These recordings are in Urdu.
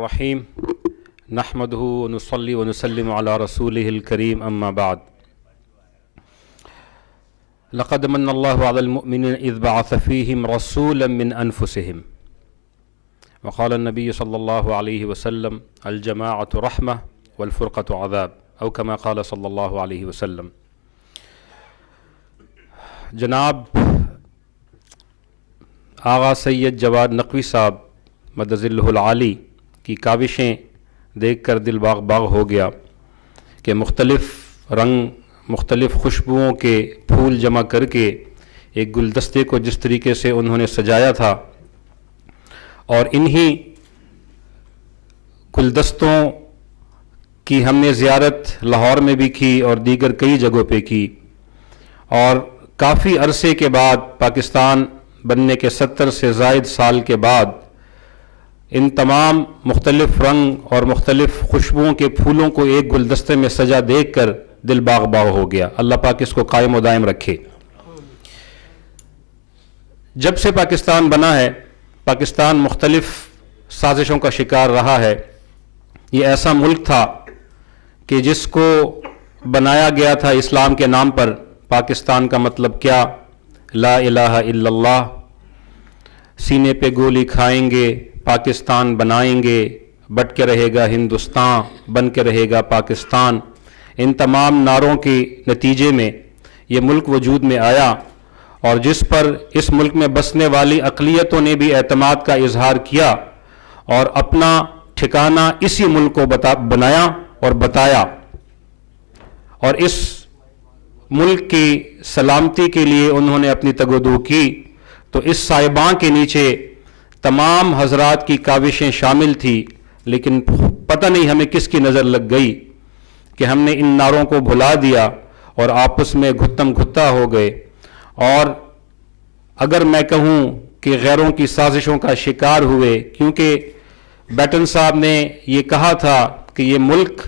الرحیم نحمدہ ونصلی ونسلم علی رسولہ الکریم اما بعد لقد من اللہ علی المؤمنین اذ بعث فیہم رسولا من انفسہم وقال النبی صلی اللہ علیہ وسلم الجماعۃ رحمہ والفرقۃ عذاب او کما قال صلی اللہ علیہ وسلم۔ جناب آغا سید جواد نقوی صاحب مدظلہ العالی کی کاوشیں دیکھ کر دل باغ باغ ہو گیا کہ مختلف رنگ مختلف خوشبوؤں کے پھول جمع کر کے ایک گلدستے کو جس طریقے سے انہوں نے سجایا تھا، اور انہی گلدستوں کی ہم نے زیارت لاہور میں بھی کی اور دیگر کئی جگہوں پہ کی، اور کافی عرصے کے بعد پاکستان بننے کے 70 سے زائد سال کے بعد ان تمام مختلف رنگ اور مختلف خوشبوؤں کے پھولوں کو ایک گلدستے میں سجا دیکھ کر دل باغ باغ ہو گیا۔ اللہ پاک اس کو قائم و دائم رکھے۔ جب سے پاکستان بنا ہے، پاکستان مختلف سازشوں کا شکار رہا ہے۔ یہ ایسا ملک تھا کہ جس کو بنایا گیا تھا اسلام کے نام پر۔ پاکستان کا مطلب کیا؟ لا الہ الا اللہ، سینے پہ گولی کھائیں گے پاکستان بنائیں گے، بٹ کے رہے گا ہندوستان، بن کے رہے گا پاکستان۔ ان تمام نعروں کے نتیجے میں یہ ملک وجود میں آیا، اور جس پر اس ملک میں بسنے والی اقلیتوں نے بھی اعتماد کا اظہار کیا اور اپنا ٹھکانہ اسی ملک کو بنایا اور بتایا، اور اس ملک کی سلامتی کے لیے انہوں نے اپنی تگودو کی۔ تو اس سائباں کے نیچے تمام حضرات کی کاوشیں شامل تھی، لیکن پتہ نہیں ہمیں کس کی نظر لگ گئی کہ ہم نے ان نعروں کو بھلا دیا اور آپس میں گھتم گھتا ہو گئے۔ اور اگر میں کہوں کہ غیروں کی سازشوں کا شکار ہوئے، کیونکہ بیٹن صاحب نے یہ کہا تھا کہ یہ ملک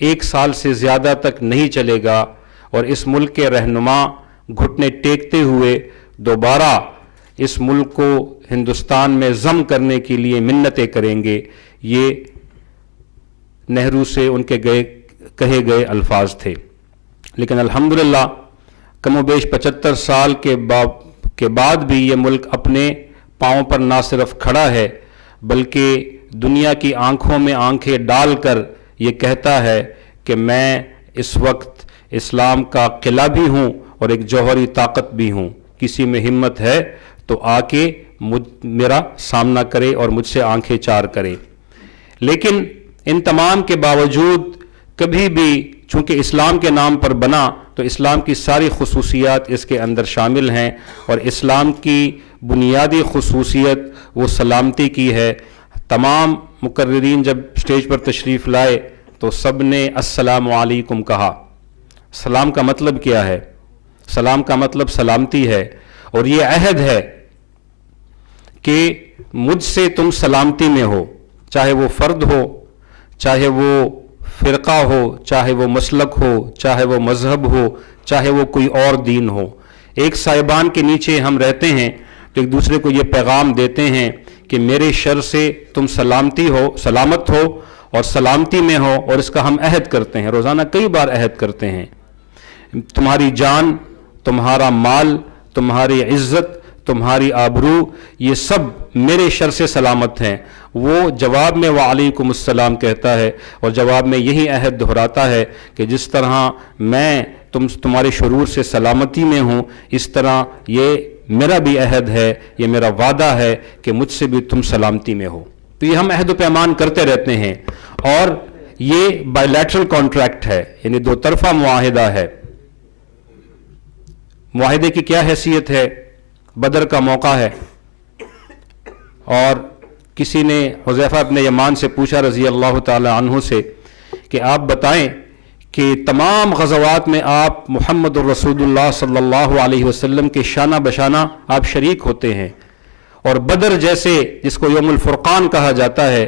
1 سال سے زیادہ تک نہیں چلے گا، اور اس ملک کے رہنما گھٹنے ٹیکتے ہوئے دوبارہ اس ملک کو ہندوستان میں ضم کرنے کے لیے منتیں کریں گے۔ یہ نہرو سے ان کے کہے گئے الفاظ تھے، لیکن الحمدللہ کم و بیش 75 سال کے بعد بھی یہ ملک اپنے پاؤں پر نہ صرف کھڑا ہے، بلکہ دنیا کی آنکھوں میں آنکھیں ڈال کر یہ کہتا ہے کہ میں اس وقت اسلام کا قلعہ بھی ہوں اور ایک جوہری طاقت بھی ہوں۔ کسی میں ہمت ہے تو آ کے میرا سامنا کرے اور مجھ سے آنکھیں چار کرے۔ لیکن ان تمام کے باوجود کبھی بھی چونکہ اسلام کے نام پر بنا، تو اسلام کی ساری خصوصیات اس کے اندر شامل ہیں، اور اسلام کی بنیادی خصوصیت وہ سلامتی کی ہے۔ تمام مقررین جب سٹیج پر تشریف لائے تو سب نے السلام علیکم کہا۔ سلام کا مطلب کیا ہے؟ سلام کا مطلب سلامتی ہے، اور یہ عہد ہے کہ مجھ سے تم سلامتی میں ہو، چاہے وہ فرد ہو، چاہے وہ فرقہ ہو، چاہے وہ مسلک ہو، چاہے وہ مذہب ہو، چاہے وہ کوئی اور دین ہو۔ ایک سائبان کے نیچے ہم رہتے ہیں تو ایک دوسرے کو یہ پیغام دیتے ہیں کہ میرے شر سے تم سلامت ہو اور سلامتی میں ہو، اور اس کا ہم عہد کرتے ہیں، روزانہ کئی بار عہد کرتے ہیں۔ تمہاری جان، تمہارا مال، تمہاری عزت، تمہاری آبرو، یہ سب میرے شر سے سلامت ہیں۔ وہ جواب میں وعلیکم السلام کہتا ہے، اور جواب میں یہی عہد دہراتا ہے کہ جس طرح میں تمہارے شرور سے سلامتی میں ہوں، اس طرح یہ میرا بھی عہد ہے، یہ میرا وعدہ ہے کہ مجھ سے بھی تم سلامتی میں ہو۔ تو یہ ہم عہد و پیمان کرتے رہتے ہیں، اور یہ بائی لیٹرل کانٹریکٹ ہے، یعنی دو طرفہ معاہدہ ہے۔ معاہدے کی کیا حیثیت ہے؟ بدر کا موقع ہے، اور کسی نے حذیفہ ابن یمان سے پوچھا رضی اللہ تعالی عنہ سے کہ آپ بتائیں کہ تمام غزوات میں آپ محمد الرسول اللہ صلی اللہ علیہ وسلم کے شانہ بشانہ آپ شریک ہوتے ہیں، اور بدر جیسے، جس کو یوم الفرقان کہا جاتا ہے،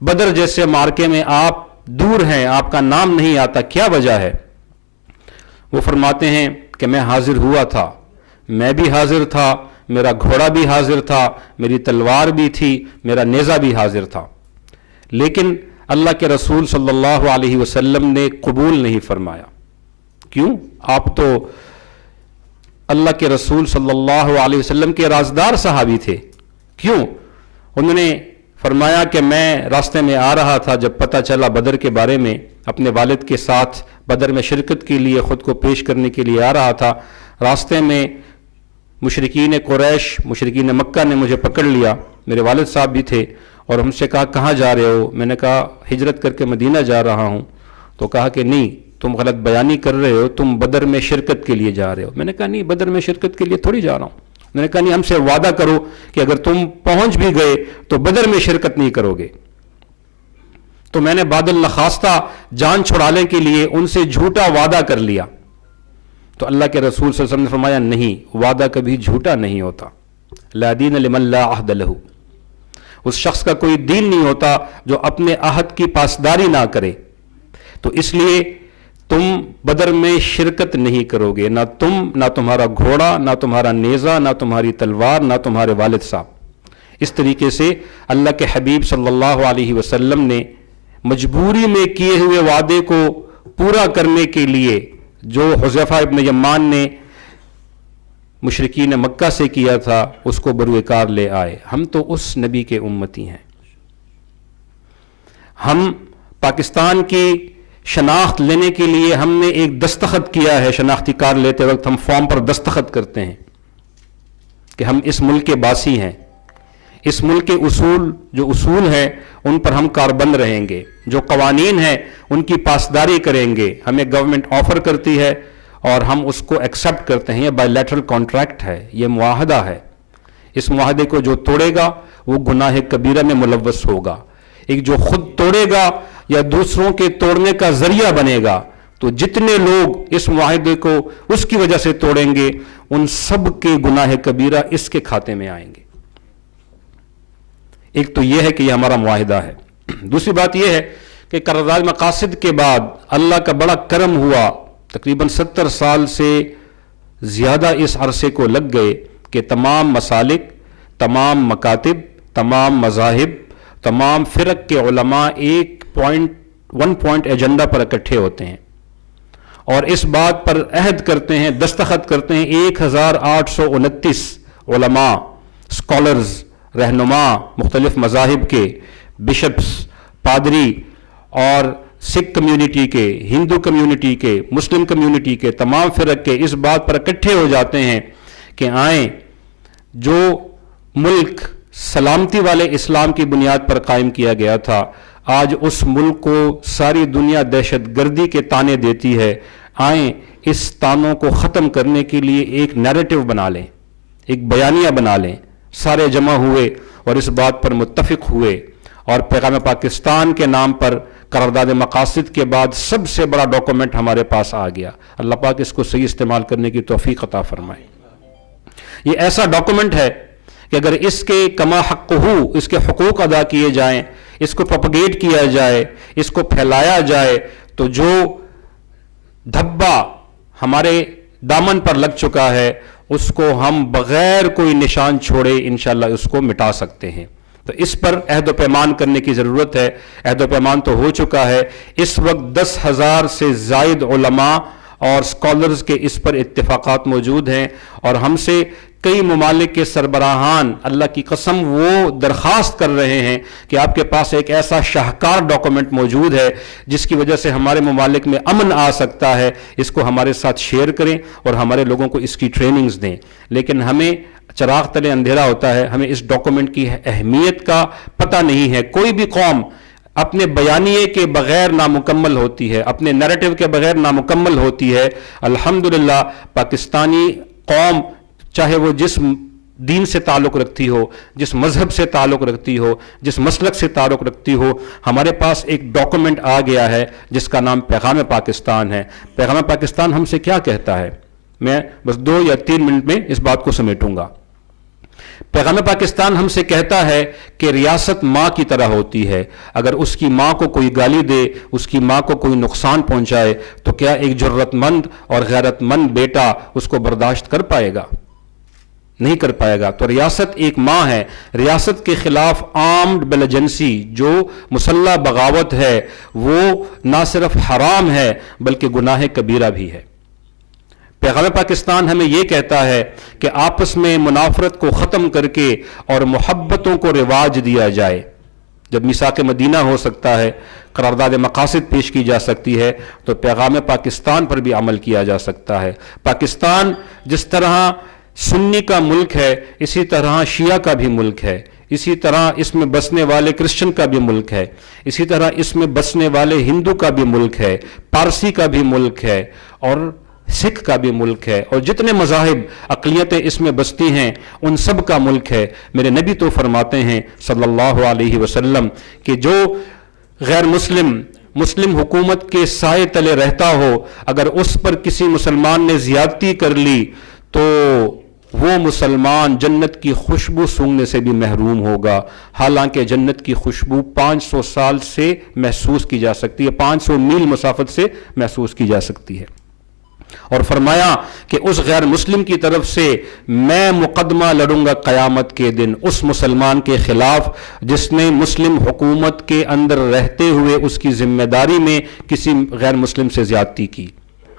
بدر جیسے معرکے میں آپ دور ہیں، آپ کا نام نہیں آتا، کیا وجہ ہے؟ وہ فرماتے ہیں کہ میں حاضر ہوا تھا، میں بھی حاضر تھا، میرا گھوڑا بھی حاضر تھا، میری تلوار بھی تھی، میرا نیزہ بھی حاضر تھا، لیکن اللہ کے رسول صلی اللہ علیہ وسلم نے قبول نہیں فرمایا. کیوں؟ آپ تو اللہ کے رسول صلی اللہ علیہ وسلم کے رازدار صحابی تھے. کیوں؟ انہوں نے فرمایا کہ میں راستے میں آ رہا تھا، جب پتہ چلا بدر کے بارے میں، اپنے والد کے ساتھ بدر میں شرکت کے لیے خود کو پیش کرنے کے لیے آ رہا تھا. راستے میں مشرکین قریش، مشرکین مکہ نے مجھے پکڑ لیا، میرے والد صاحب بھی تھے، اور ہم سے کہا کہاں جا رہے ہو؟ میں نے کہا ہجرت کر کے مدینہ جا رہا ہوں. تو کہا کہ نہیں، تم غلط بیانی کر رہے ہو، تم بدر میں شرکت کے لیے جا رہے ہو. میں نے کہا نہیں، بدر میں شرکت کے لیے تھوڑی جا رہا ہوں. میں نے کہا نہیں، ہم سے وعدہ کرو کہ اگر تم پہنچ بھی گئے تو بدر میں شرکت نہیں کرو گے. تو میں نے بعد النخواستہ جان چھڑانے کے لیے ان سے جھوٹا وعدہ کر لیا. تو اللہ کے رسول صلی اللہ علیہ وسلم نے فرمایا نہیں، وعدہ کبھی جھوٹا نہیں ہوتا. لا دین لمن لا عہد لہ، اس شخص کا کوئی دین نہیں ہوتا جو اپنے عہد کی پاسداری نہ کرے. تو اس لیے تم بدر میں شرکت نہیں کرو گے، نہ تم، نہ تمہارا گھوڑا، نہ تمہارا نیزہ، نہ تمہاری تلوار، نہ تمہارے والد صاحب. اس طریقے سے اللہ کے حبیب صلی اللہ علیہ وسلم نے مجبوری میں کیے ہوئے وعدے کو پورا کرنے کے لیے جو حذیفہ ابن یمان نے مشرکین مکہ سے کیا تھا اس کو بروئے کار لے آئے. ہم تو اس نبی کے امتی ہیں. ہم پاکستان کی شناخت لینے کے لیے ہم نے ایک دستخط کیا ہے. شناختی کارڈ لیتے وقت ہم فارم پر دستخط کرتے ہیں کہ ہم اس ملک کے باسی ہیں. اس ملک کے جو اصول ہیں ان پر ہم کاربند رہیں گے. جو قوانین ہیں ان کی پاسداری کریں گے. ہمیں گورنمنٹ آفر کرتی ہے اور ہم اس کو ایکسیپٹ کرتے ہیں. یہ بائی لیٹرل کانٹریکٹ ہے، یہ معاہدہ ہے. اس معاہدے کو جو توڑے گا وہ گناہ کبیرہ میں ملوث ہوگا. ایک جو خود توڑے گا یا دوسروں کے توڑنے کا ذریعہ بنے گا، تو جتنے لوگ اس معاہدے کو اس کی وجہ سے توڑیں گے ان سب کے گناہ کبیرہ اس کے کھاتے میں آئیں گے. ایک تو یہ ہے کہ یہ ہمارا معاہدہ ہے. دوسری بات یہ ہے کہ قرارداد مقاصد کے بعد اللہ کا بڑا کرم ہوا. تقریباً 70 سال سے زیادہ اس عرصے کو لگ گئے کہ تمام مسالک، تمام مکاتب، تمام مذاہب، تمام فرق کے علماء ایک ون پوائنٹ ایجنڈا پر اکٹھے ہوتے ہیں اور اس بات پر عہد کرتے ہیں، دستخط کرتے ہیں. 1829 علماء، اسکالرز، رہنما مختلف مذاہب کے، بشپس، پادری اور سکھ کمیونٹی کے، ہندو کمیونٹی کے، مسلم کمیونٹی کے، تمام فرق کے اس بات پر اکٹھے ہو جاتے ہیں کہ آئیں جو ملک سلامتی والے اسلام کی بنیاد پر قائم کیا گیا تھا، آج اس ملک کو ساری دنیا دہشت گردی کے تانے دیتی ہے. آئیں اس تانوں کو ختم کرنے کے لیے ایک نیریٹو بنا لیں، ایک بیانیہ بنا لیں. سارے جمع ہوئے اور اس بات پر متفق ہوئے اور پیغام پاکستان کے نام پر قرارداد مقاصد کے بعد سب سے بڑا ڈاکومنٹ ہمارے پاس آ گیا. اللہ پاک اس کو صحیح استعمال کرنے کی توفیق عطا فرمائے. یہ ایسا ڈاکومنٹ ہے کہ اگر اس کے کما حق ہو، اس کے حقوق ادا کیے جائیں، اس کو پروپیگیٹ کیا جائے، اس کو پھیلایا جائے، تو جو دھبا ہمارے دامن پر لگ چکا ہے اس کو ہم بغیر کوئی نشان چھوڑے انشاءاللہ اس کو مٹا سکتے ہیں. تو اس پر عہد و پیمان کرنے کی ضرورت ہے. عہد و پیمان تو ہو چکا ہے. اس وقت 10,000 سے زائد علماء اور اسکالرز کے اس پر اتفاقات موجود ہیں اور ہم سے کئی ممالک کے سربراہان اللہ کی قسم وہ درخواست کر رہے ہیں کہ آپ کے پاس ایک ایسا شاہکار ڈاکومنٹ موجود ہے جس کی وجہ سے ہمارے ممالک میں امن آ سکتا ہے، اس کو ہمارے ساتھ شیئر کریں اور ہمارے لوگوں کو اس کی ٹریننگز دیں. لیکن ہمیں چراغ تلے اندھیرا ہوتا ہے، ہمیں اس ڈاکومنٹ کی اہمیت کا پتہ نہیں ہے. کوئی بھی قوم اپنے بیانیے کے بغیر نامکمل ہوتی ہے، اپنے نیریٹو کے بغیر نامکمل ہوتی ہے. الحمدللہ پاکستانی قوم چاہے وہ جس دین سے تعلق رکھتی ہو، جس مذہب سے تعلق رکھتی ہو، جس مسلک سے تعلق رکھتی ہو، ہمارے پاس ایک ڈاکومنٹ آ گیا ہے جس کا نام پیغام پاکستان ہے. پیغام پاکستان ہم سے کیا کہتا ہے؟ میں بس 2 یا 3 منٹ میں اس بات کو سمیٹوں گا. پیغام پاکستان ہم سے کہتا ہے کہ ریاست ماں کی طرح ہوتی ہے. اگر اس کی ماں کو کوئی گالی دے، اس کی ماں کو کوئی نقصان پہنچائے تو کیا ایک جرت مند اور غیرت مند بیٹا اس کو برداشت کر پائے گا؟ نہیں کر پائے گا. تو ریاست ایک ماں ہے. ریاست کے خلاف آرمڈ بیلیجنسی جو مسلح بغاوت ہے وہ نہ صرف حرام ہے بلکہ گناہ کبیرہ بھی ہے. پیغام پاکستان ہمیں یہ کہتا ہے کہ آپس میں منافرت کو ختم کر کے اور محبتوں کو رواج دیا جائے. جب میثاق مدینہ ہو سکتا ہے, قرارداد مقاصد پیش کی جا سکتی ہے, تو پیغام پاکستان پر بھی عمل کیا جا سکتا ہے. پاکستان جس طرح سنی کا ملک ہے اسی طرح شیعہ کا بھی ملک ہے, اسی طرح اس میں بسنے والے کرسچن کا بھی ملک ہے, اسی طرح اس میں بسنے والے ہندو کا بھی ملک ہے, پارسی کا بھی ملک ہے اور سکھ کا بھی ملک ہے, اور جتنے مذاہب اقلیتیں اس میں بستی ہیں ان سب کا ملک ہے. میرے نبی تو فرماتے ہیں صلی اللہ علیہ وسلم کہ جو غیر مسلم حکومت کے سائے تلے رہتا ہو, اگر اس پر کسی مسلمان نے زیادتی کر لی تو وہ مسلمان جنت کی خوشبو سونگنے سے بھی محروم ہوگا, حالانکہ جنت کی خوشبو 500 سال سے محسوس کی جا سکتی ہے, 500 میل مسافت سے محسوس کی جا سکتی ہے. اور فرمایا کہ اس غیر مسلم کی طرف سے میں مقدمہ لڑوں گا قیامت کے دن اس مسلمان کے خلاف جس نے مسلم حکومت کے اندر رہتے ہوئے اس کی ذمہ داری میں کسی غیر مسلم سے زیادتی کی.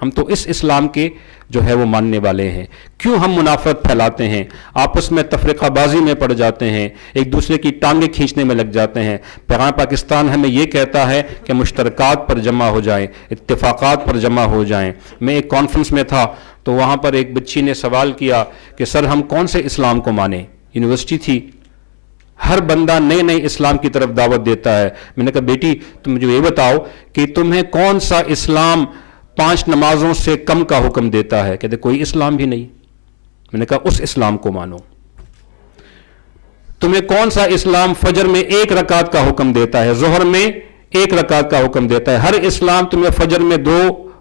ہم تو اس اسلام کے جو ہے وہ ماننے والے ہیں. کیوں ہم منافرت پھیلاتے ہیں, آپس میں تفرقہ بازی میں پڑ جاتے ہیں, ایک دوسرے کی ٹانگیں کھینچنے میں لگ جاتے ہیں؟ پیغام پاکستان ہمیں یہ کہتا ہے کہ مشترکات پر جمع ہو جائیں, اتفاقات پر جمع ہو جائیں. میں ایک کانفرنس میں تھا تو وہاں پر ایک بچی نے سوال کیا کہ سر ہم کون سے اسلام کو مانیں. یونیورسٹی تھی, ہر بندہ نئے نئے اسلام کی طرف دعوت دیتا ہے. میں نے کہا بیٹی تم مجھے یہ بتاؤ کہ تمہیں کون سا اسلام 5 نمازوں سے کم کا حکم دیتا ہے؟ کہتے کوئی اسلام بھی نہیں. میں نے کہا اس اسلام کو مانو. تمہیں کون سا اسلام فجر میں 1 رکعت کا حکم دیتا ہے, ظہر میں 1 رکعت کا حکم دیتا ہے؟ ہر اسلام تمہیں فجر میں 2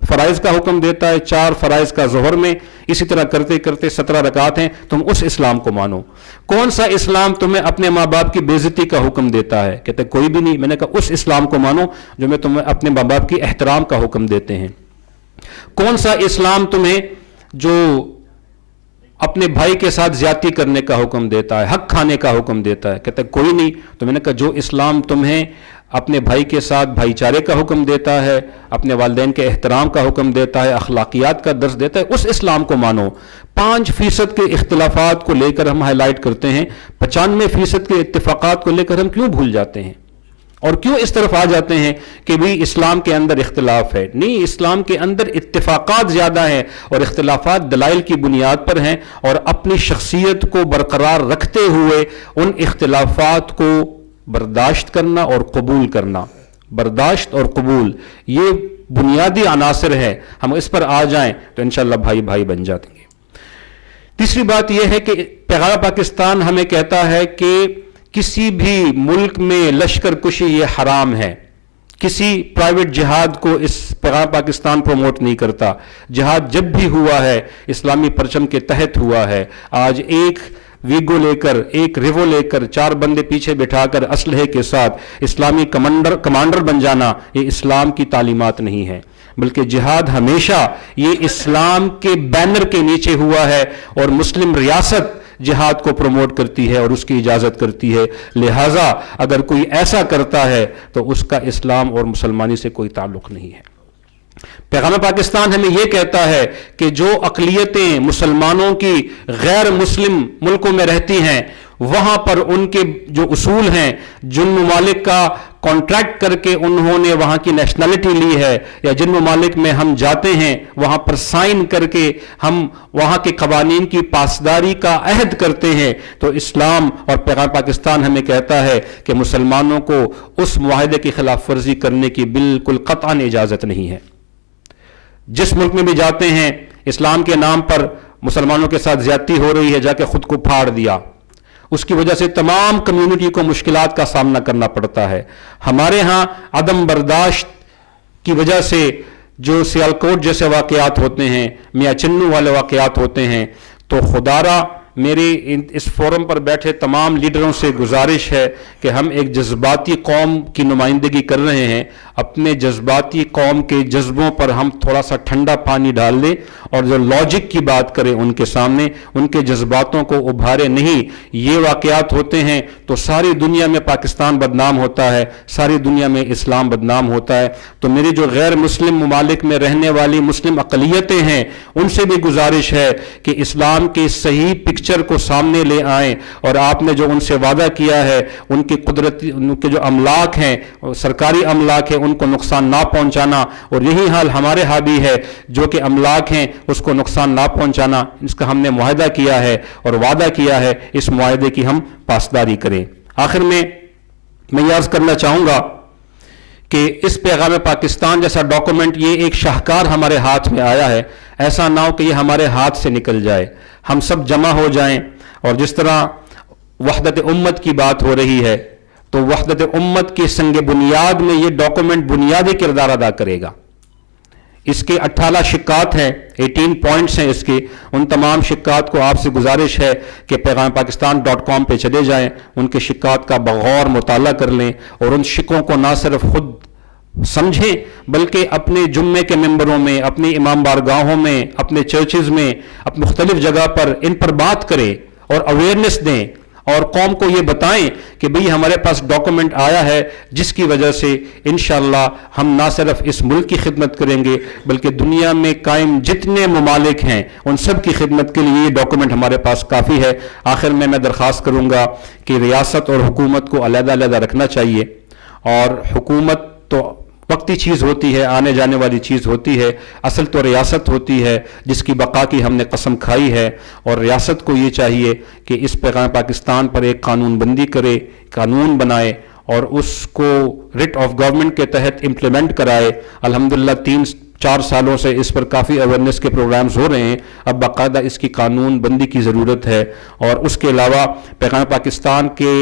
فرائض کا حکم دیتا ہے, 4 فرائض کا ظہر میں, اسی طرح کرتے کرتے 17 رکعت ہیں. تم اس اسلام کو مانو. کون سا اسلام تمہیں اپنے ماں باپ کی بے عزتی کا حکم دیتا ہے؟ کہتے کوئی بھی نہیں. میں نے کہا اس اسلام کو مانو جو میں تمہیں اپنے ماں باپ کی احترام کا حکم دیتے ہیں. کون سا اسلام تمہیں جو اپنے بھائی کے ساتھ زیادتی کرنے کا حکم دیتا ہے, حق کھانے کا حکم دیتا ہے؟ کہتا ہے کوئی نہیں. تو میں نے کہا جو اسلام تمہیں اپنے بھائی کے ساتھ بھائی چارے کا حکم دیتا ہے, اپنے والدین کے احترام کا حکم دیتا ہے, اخلاقیات کا درس دیتا ہے, اس اسلام کو مانو. 5% کے اختلافات کو لے کر ہم ہائی لائٹ کرتے ہیں, 95% کے اتفاقات کو لے کر ہم کیوں بھول جاتے ہیں اور کیوں اس طرف آ جاتے ہیں کہ بھی اسلام کے اندر اختلاف ہے؟ نہیں, اسلام کے اندر اتفاقات زیادہ ہیں اور اختلافات دلائل کی بنیاد پر ہیں, اور اپنی شخصیت کو برقرار رکھتے ہوئے ان اختلافات کو برداشت کرنا اور قبول کرنا. برداشت اور قبول یہ بنیادی عناصر ہیں. ہم اس پر آ جائیں تو انشاءاللہ بھائی بھائی بن جاتے ہیں. تیسری بات یہ ہے کہ پیغام پاکستان ہمیں کہتا ہے کہ کسی بھی ملک میں لشکر کشی یہ حرام ہے. کسی پرائیویٹ جہاد کو اس پیغام پاکستان پروموٹ نہیں کرتا. جہاد جب بھی ہوا ہے اسلامی پرچم کے تحت ہوا ہے. آج ایک ویگو لے کر, ایک ریوو لے کر, 4 بندے پیچھے بٹھا کر اسلحے کے ساتھ اسلامی کمانڈر بن جانا یہ اسلام کی تعلیمات نہیں ہے, بلکہ جہاد ہمیشہ یہ اسلام کے بینر کے نیچے ہوا ہے اور مسلم ریاست جہاد کو پروموٹ کرتی ہے اور اس کی اجازت کرتی ہے. لہٰذا اگر کوئی ایسا کرتا ہے تو اس کا اسلام اور مسلمانی سے کوئی تعلق نہیں ہے. پیغام پاکستان ہمیں یہ کہتا ہے کہ جو اقلیتیں مسلمانوں کی غیر مسلم ملکوں میں رہتی ہیں وہاں پر ان کے جو اصول ہیں, جن ممالک کا کانٹریکٹ کر کے انہوں نے وہاں کی نیشنلٹی لی ہے یا جن ممالک میں ہم جاتے ہیں وہاں پر سائن کر کے ہم وہاں کے قوانین کی پاسداری کا عہد کرتے ہیں, تو اسلام اور پیغام پاکستان ہمیں کہتا ہے کہ مسلمانوں کو اس معاہدے کی خلاف ورزی کرنے کی بالکل قطعاً اجازت نہیں ہے. جس ملک میں بھی جاتے ہیں اسلام کے نام پر مسلمانوں کے ساتھ زیادتی ہو رہی ہے, جا کے خود کو پھاڑ دیا. اس کی وجہ سے تمام کمیونٹی کو مشکلات کا سامنا کرنا پڑتا ہے. ہمارے ہاں عدم برداشت کی وجہ سے جو سیالکوٹ جیسے واقعات ہوتے ہیں, میاں چنو والے واقعات ہوتے ہیں, تو خدارا میری اس فورم پر بیٹھے تمام لیڈروں سے گزارش ہے کہ ہم ایک جذباتی قوم کی نمائندگی کر رہے ہیں، اپنے جذباتی قوم کے جذبوں پر ہم تھوڑا سا ٹھنڈا پانی ڈال دیں اور جو لاجک کی بات کریں ان کے سامنے، ان کے جذباتوں کو ابھارے نہیں۔ یہ واقعات ہوتے ہیں تو ساری دنیا میں پاکستان بدنام ہوتا ہے، ساری دنیا میں اسلام بدنام ہوتا ہے۔ تو میری جو غیر مسلم ممالک میں رہنے والی مسلم اقلیتیں ہیں ان سے بھی گزارش ہے کہ اسلام کی صحیح پکچر کو سامنے لے آئیں، اور آپ نے جو ان سے وعدہ کیا ہے ان کی قدرتی، ان کے جو املاک ہیں، سرکاری املاک ہیں، ان کو نقصان نہ پہنچانا، اور یہی حال ہمارے ہاں بھی ہے، جو کہ املاک ہیں اس کو نقصان نہ پہنچانا، اس کا ہم نے معاہدہ کیا ہے اور وعدہ کیا ہے، اس معاہدے کی ہم پاسداری کریں۔ آخر میں یہ عرض کرنا چاہوں گا کہ اس پیغام پاکستان جیسا ڈاکومنٹ، یہ ایک شاہکار ہمارے ہاتھ میں آیا ہے، ایسا نہ ہو کہ یہ ہمارے ہاتھ سے نکل جائے، ہم سب جمع ہو جائیں، اور جس طرح وحدت امت کی بات ہو رہی ہے تو وحدت امت کے سنگ بنیاد میں یہ ڈاکومنٹ بنیادی کردار ادا کرے گا۔ اس کے 18 شکات ہیں، 18 پوائنٹس ہیں اس کے، ان تمام شکات کو آپ سے گزارش ہے کہ پیغام پاکستان.com پہ چلے جائیں، ان کے شکات کا بغور مطالعہ کر لیں، اور ان شکوں کو نہ صرف خود سمجھیں بلکہ اپنے جمعے کے ممبروں میں، اپنی امام بارگاہوں میں، اپنے چرچز میں، مختلف جگہ پر ان پر بات کریں اور اویئرنیس دیں، اور قوم کو یہ بتائیں کہ بھئی ہمارے پاس ڈاکومنٹ آیا ہے جس کی وجہ سے انشاءاللہ ہم نہ صرف اس ملک کی خدمت کریں گے بلکہ دنیا میں قائم جتنے ممالک ہیں ان سب کی خدمت کے لیے یہ ڈاکومنٹ ہمارے پاس کافی ہے۔ آخر میں درخواست کروں گا کہ ریاست اور حکومت کو علیحدہ علیحدہ رکھنا چاہیے، اور حکومت تو وقتی چیز ہوتی ہے، آنے جانے والی چیز ہوتی ہے، اصل تو ریاست ہوتی ہے جس کی بقا کی ہم نے قسم کھائی ہے، اور ریاست کو یہ چاہیے کہ اس پیغام پاکستان پر ایک قانون بندی کرے، قانون بنائے اور اس کو رٹ آف گورنمنٹ کے تحت امپلیمنٹ کرائے۔ الحمدللہ 3-4 سالوں سے اس پر کافی اویئرنیس کے پروگرامز ہو رہے ہیں، اب باقاعدہ اس کی قانون بندی کی ضرورت ہے، اور اس کے علاوہ پیغام پاکستان کے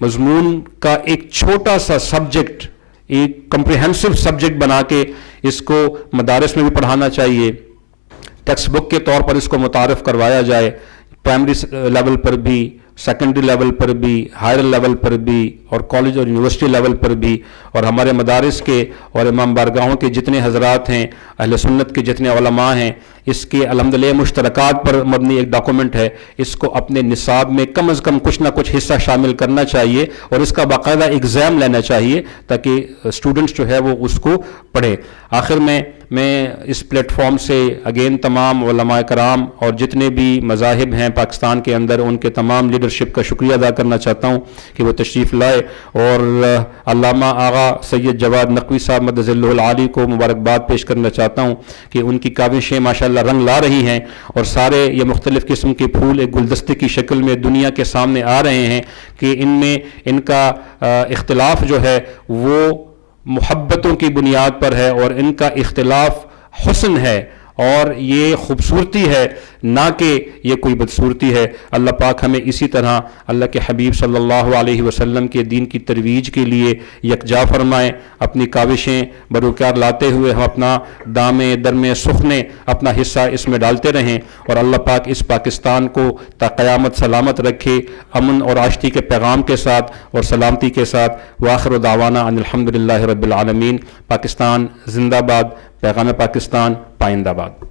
مضمون کا ایک چھوٹا سا سبجیکٹ، ایک کمپریہنسو سبجیکٹ بنا کے اس کو مدارس میں بھی پڑھانا چاہیے، ٹیکسٹ بک کے طور پر اس کو متعارف کروایا جائے، پرائمری لیول پر بھی، سیکنڈری لیول پر بھی، ہائر لیول پر بھی، اور کالج اور یونیورسٹی لیول پر بھی، اور ہمارے مدارس کے اور امام بارگاہوں کے جتنے حضرات ہیں، اہل سنت کے جتنے علماء ہیں، اس کے الحمدللہ مشترکات پر مبنی ایک ڈاکومنٹ ہے، اس کو اپنے نصاب میں کم از کم کچھ نہ کچھ حصہ شامل کرنا چاہیے، اور اس کا باقاعدہ ایگزام لینا چاہیے تاکہ اسٹوڈنٹس جو ہے وہ اس کو پڑھیں۔ آخر میں اس پلیٹ فارم سے اگین تمام علماء کرام اور جتنے بھی مذاہب ہیں پاکستان کے اندر ان کے تمام لیڈرشپ کا شکریہ ادا کرنا چاہتا ہوں کہ وہ تشریف لائے، اور علامہ آغا سید جواد نقوی صاحب مدظ اللہ العالی کو مبارکباد پیش کرنا چاہتا ہوں کہ ان کی کاوشیں ماشاءاللہ رنگ لا رہی ہیں، اور سارے یہ مختلف قسم کے پھول ایک گلدستے کی شکل میں دنیا کے سامنے آ رہے ہیں کہ ان میں ان کا اختلاف جو ہے وہ محبتوں کی بنیاد پر ہے، اور ان کا اختلاف حسن ہے اور یہ خوبصورتی ہے، نہ کہ یہ کوئی بدصورتی ہے۔ اللہ پاک ہمیں اسی طرح اللہ کے حبیب صلی اللہ علیہ وسلم کے دین کی ترویج کے لیے یکجا فرمائیں، اپنی کاوشیں بروکار لاتے ہوئے ہم اپنا دامے درمے سخنے اپنا حصہ اس میں ڈالتے رہیں، اور اللہ پاک اس پاکستان کو تا قیامت سلامت رکھے، امن اور آشتی کے پیغام کے ساتھ اور سلامتی کے ساتھ۔ وآخر دعوانا ان الحمدللہ رب العالمین۔ پاکستان زندہ باد، پیغام پاکستان پائندہ باد۔